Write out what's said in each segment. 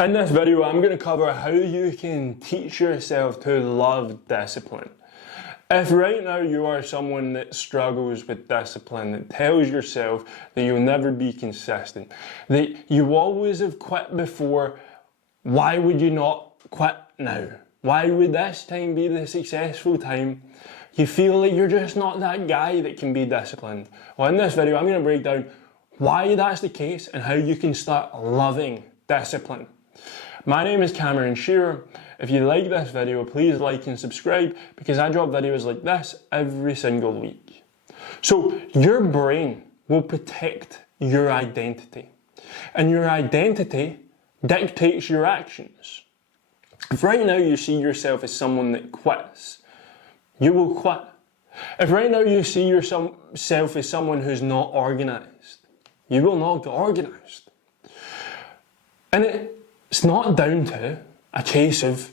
In this video, I'm going to cover how you can teach yourself to love discipline. If right now you are someone that struggles with discipline, that tells yourself that you'll never be consistent, that you always have quit before, why would you not quit now? Why would this time be the successful time? You feel like you're just not that guy that can be disciplined. Well, in this video, I'm going to break down why that's the case and how you can start loving discipline. My name is Cameron Shearer. If you like this video, please like and subscribe because I drop videos like this every single week. So your brain will protect your identity, and your identity dictates your actions. If right now you see yourself as someone that quits, you will quit. If right now you see yourself as someone who's not organised, you will not get organised. And it's not down to a case of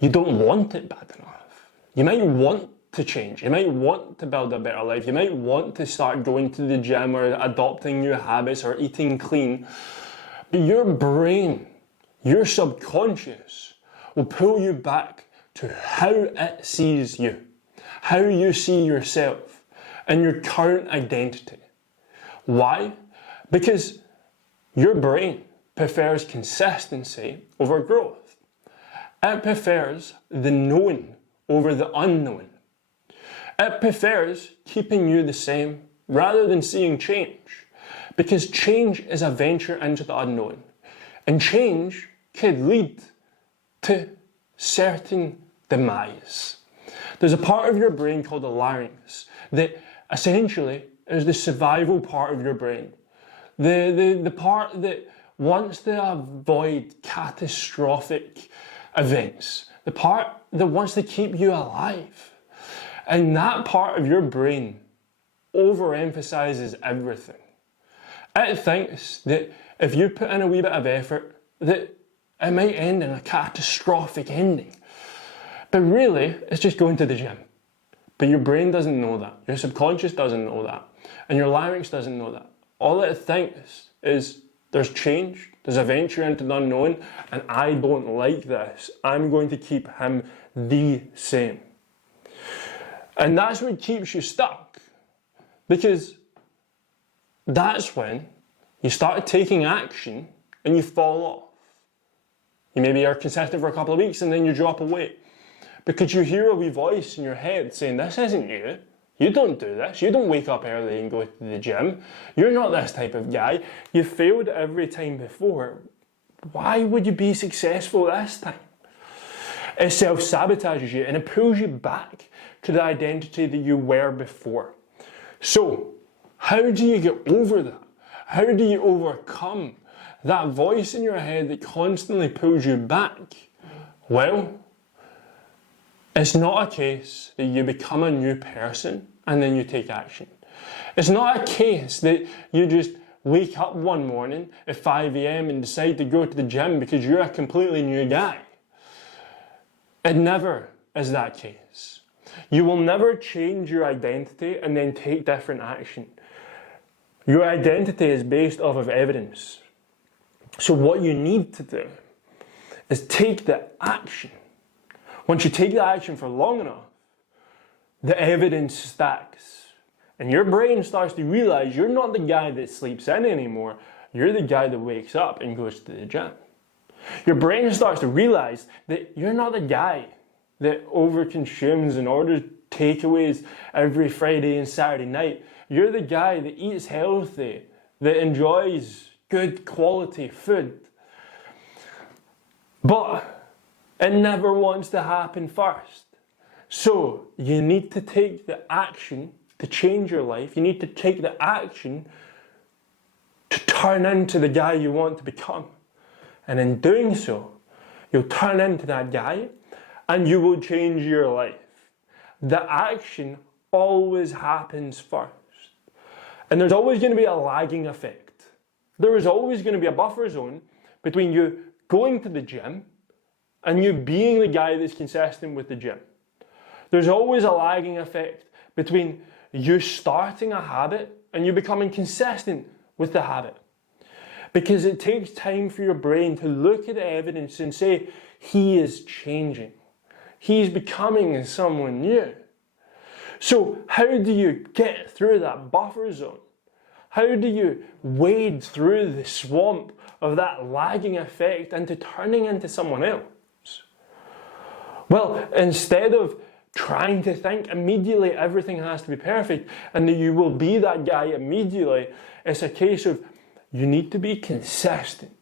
you don't want it bad enough. You might want to change. You might want to build a better life. You might want to start going to the gym or adopting new habits or eating clean. But your brain, your subconscious, will pull you back to how it sees you, how you see yourself, and your current identity. Why? Because your brain prefers consistency over growth. It prefers the known over the unknown. It prefers keeping you the same rather than seeing change, because change is a venture into the unknown, and change could lead to certain demise. There's a part of your brain called the larynx that essentially is the survival part of your brain. The part that wants to avoid catastrophic events. The part that wants to keep you alive. And that part of your brain overemphasizes everything. It thinks that if you put in a wee bit of effort, that it might end in a catastrophic ending. But really, it's just going to the gym. But your brain doesn't know that. Your subconscious doesn't know that. And your larynx doesn't know that. All it thinks is there's change, there's a venture into the unknown, and I don't like this. I'm going to keep him the same. And that's what keeps you stuck. Because that's when you start taking action and you fall off. You maybe are consistent for a couple of weeks and then you drop away. Because you hear a wee voice in your head saying, this isn't you. You don't do this. You don't wake up early and go to the gym. You're not this type of guy. You failed every time before. Why would you be successful this time? It self-sabotages you and it pulls you back to the identity that you were before. So, how do you get over that? How do you overcome that voice in your head that constantly pulls you back? Well, it's not a case that you become a new person and then you take action. It's not a case that you just wake up one morning at 5 a.m. and decide to go to the gym because you're a completely new guy. It never is that case. You will never change your identity and then take different action. Your identity is based off of evidence. So what you need to do is take the action. Once you take the action for long enough, the evidence stacks. And your brain starts to realize you're not the guy that sleeps in anymore. You're the guy that wakes up and goes to the gym. Your brain starts to realize that you're not the guy that overconsumes and orders takeaways every Friday and Saturday night. You're the guy that eats healthy, that enjoys good quality food. But it never wants to happen first. So you need to take the action to change your life. You need to take the action to turn into the guy you want to become. And in doing so, you'll turn into that guy and you will change your life. The action always happens first. And there's always going to be a lagging effect. There is always going to be a buffer zone between you going to the gym and you being the guy that's consistent with the gym. There's always a lagging effect between you starting a habit and you becoming consistent with the habit. Because it takes time for your brain to look at the evidence and say, he is changing. He's becoming someone new. So how do you get through that buffer zone? How do you wade through the swamp of that lagging effect into turning into someone else? Well, instead of trying to think immediately everything has to be perfect and that you will be that guy immediately, it's a case of you need to be consistent.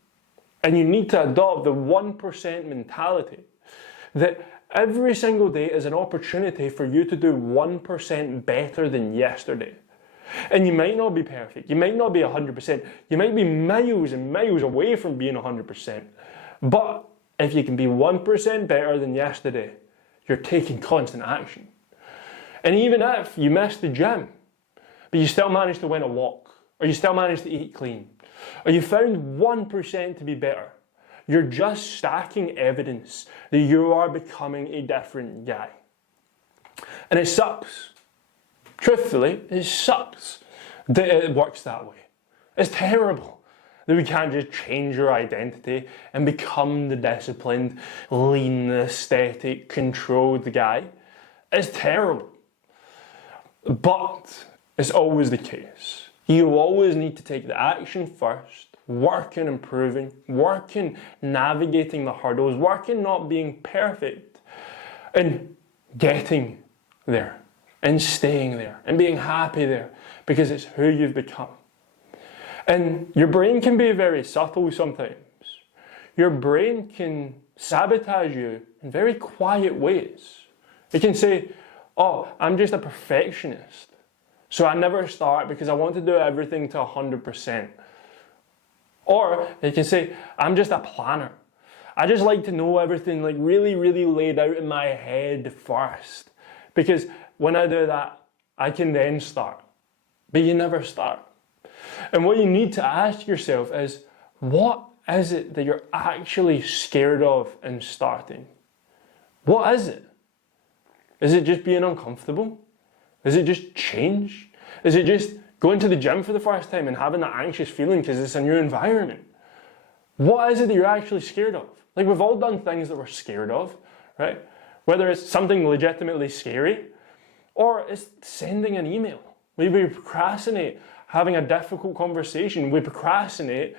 And you need to adopt the 1% mentality. That every single day is an opportunity for you to do 1% better than yesterday. And you might not be perfect. You might not be 100%. You might be miles and miles away from being 100%. But if you can be 1% better than yesterday, you're taking constant action. And even if you miss the gym, but you still manage to win a walk, or you still manage to eat clean, or you found 1% to be better, you're just stacking evidence that you are becoming a different guy. And it sucks. Truthfully, it sucks that it works that way. It's terrible that we can't just change our identity and become the disciplined, lean, aesthetic, controlled guy. It's terrible. But it's always the case. You always need to take the action first, work in improving, work in navigating the hurdles, work in not being perfect, and getting there, and staying there, and being happy there, because it's who you've become. And your brain can be very subtle sometimes. Your brain can sabotage you in very quiet ways. It can say, oh, I'm just a perfectionist, so I never start because I want to do everything to 100%. Or it can say, I'm just a planner. I just like to know everything like really, really laid out in my head first. Because when I do that, I can then start. But you never start. And what you need to ask yourself is, what is it that you're actually scared of in starting? What is it? Is it just being uncomfortable? Is it just change? Is it just going to the gym for the first time and having that anxious feeling because it's a new environment? What is it that you're actually scared of? Like, we've all done things that we're scared of, right? Whether it's something legitimately scary or it's sending an email. We procrastinate having a difficult conversation. We procrastinate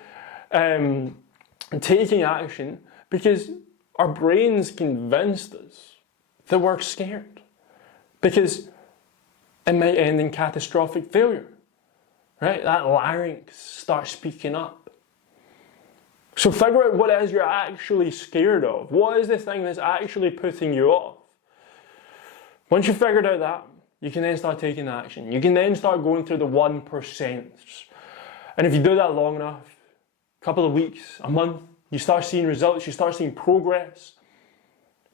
taking action because our brains convinced us that we're scared. Because it might end in catastrophic failure, right? That larynx starts speaking up. So figure out what it is you're actually scared of. What is the thing that's actually putting you off? Once you've figured out that, you can then start taking action. You can then start going through the 1%. And if you do that long enough, a couple of weeks, a month, you start seeing results, you start seeing progress.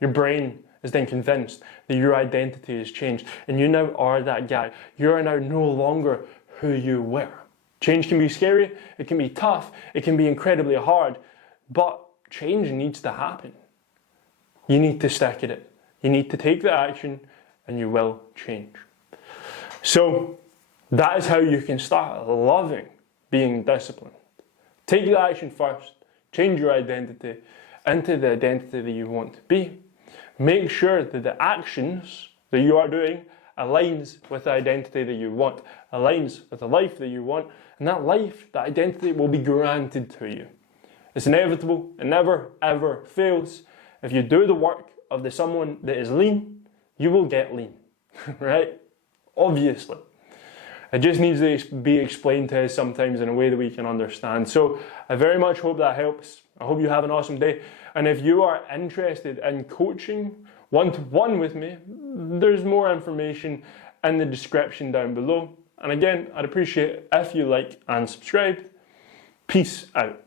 Your brain is then convinced that your identity has changed and you now are that guy. You are now no longer who you were. Change can be scary, it can be tough, it can be incredibly hard, but change needs to happen. You need to stick at it. You need to take the action and you will change. So that is how you can start loving being disciplined. Take the action first, change your identity into the identity that you want to be. Make sure that the actions that you are doing aligns with the identity that you want, aligns with the life that you want, and that life, that identity will be granted to you. It's inevitable, it never ever fails. If you do the work of someone that is lean, you will get lean, right? Obviously. It just needs to be explained to us sometimes in a way that we can understand. So I very much hope that helps. I hope you have an awesome day. And if you are interested in coaching one-to-one with me, there's more information in the description down below. And again, I'd appreciate it if you like and subscribed. Peace out.